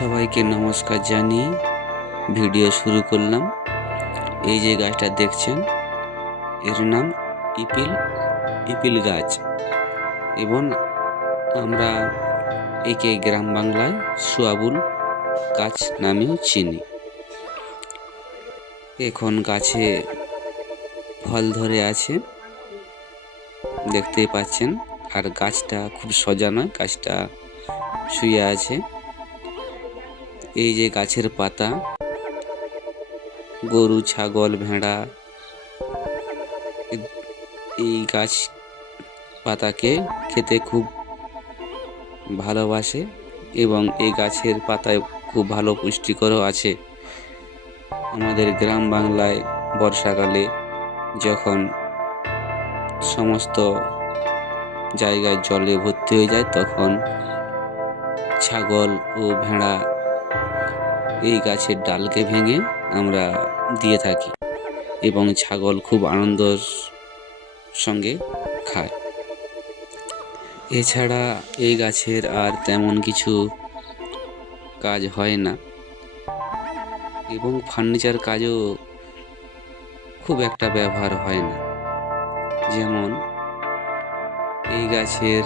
সবাইকে নমস্কার জানিয়ে ভিডিও শুরু করলাম। এই যে গাছটা দেখছেন এর নাম ইপিল গাছ এবং আমরা একে গ্রাম বাংলায় সোয়াবুল গাছ নামেও চিনি। এখন গাছে ফল ধরে আছে দেখতেই পাচ্ছেন, আর গাছটা খুব সোজা নয়, গাছটা শুয়ে আছে। এই যে গাছের পাতা গরু, ছাগল, ভেড়া এই গাছ পাতাকে খেতে খুব ভালোবাসে এবং এই গাছের পাতায় খুব ভালো পুষ্টিকরও আছে। আমাদের গ্রাম বাংলায় বর্ষাকালে যখন সমস্ত জায়গায় জলে ভর্তি হয়ে যায় তখন ছাগল ও ভেড়া এই গাছের ডালকে ভেঙে আমরা দিয়ে থাকি এবং ছাগল খুব আনন্দের সঙ্গে খায়। এছাড়া এই গাছের আর তেমন কিছু কাজ হয় না এবং ফার্নিচার কাজও খুব একটা ব্যবহার হয় না। যেমন এই গাছের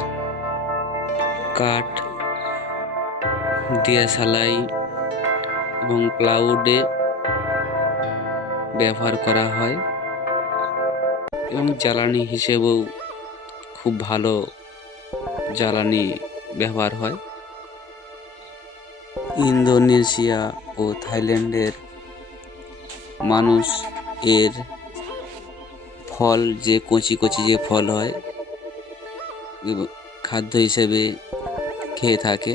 কাঠ দিয়াশালাই এবং প্লাইউডে ব্যবহার করা হয় এবং জ্বালানি হিসেবেও খুব ভালো জ্বালানি ব্যবহার হয়। ইন্দোনেশিয়া ও থাইল্যান্ডের মানুষ এর ফল যে কচি কচি যে ফল হয় খাদ্য হিসেবে খেয়ে থাকে।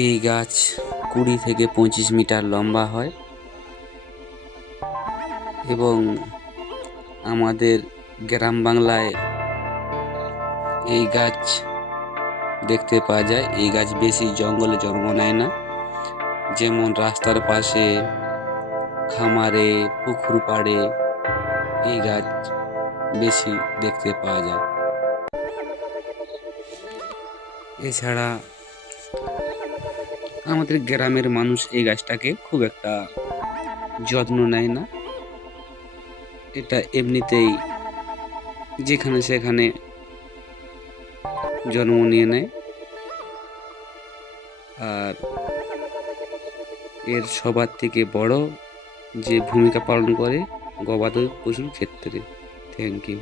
এই গাছ 20 থেকে 25 মিটার লম্বা হয় এবং আমাদের গ্রাম বাংলায় এই গাছ দেখতে পাওয়া যায়। এই গাছ বেশি জঙ্গলে জন্ম নেয় না, যেমন রাস্তার পাশে, খামারে, পুকুর পাড়ে এই গাছ বেশি দেখতে পাওয়া যায়। এছাড়া আমাদের গ্রামের মানুষ এই গাছটাকে খুব একটা যত্ন নেয় না, এটা এমনিতেই যেখানে সেখানে জন্ম নিয়ে নেয়। আর এর সবার থেকে বড় যে ভূমিকা পালন করে গবাদি পশুর ক্ষেত্রে। Thank you.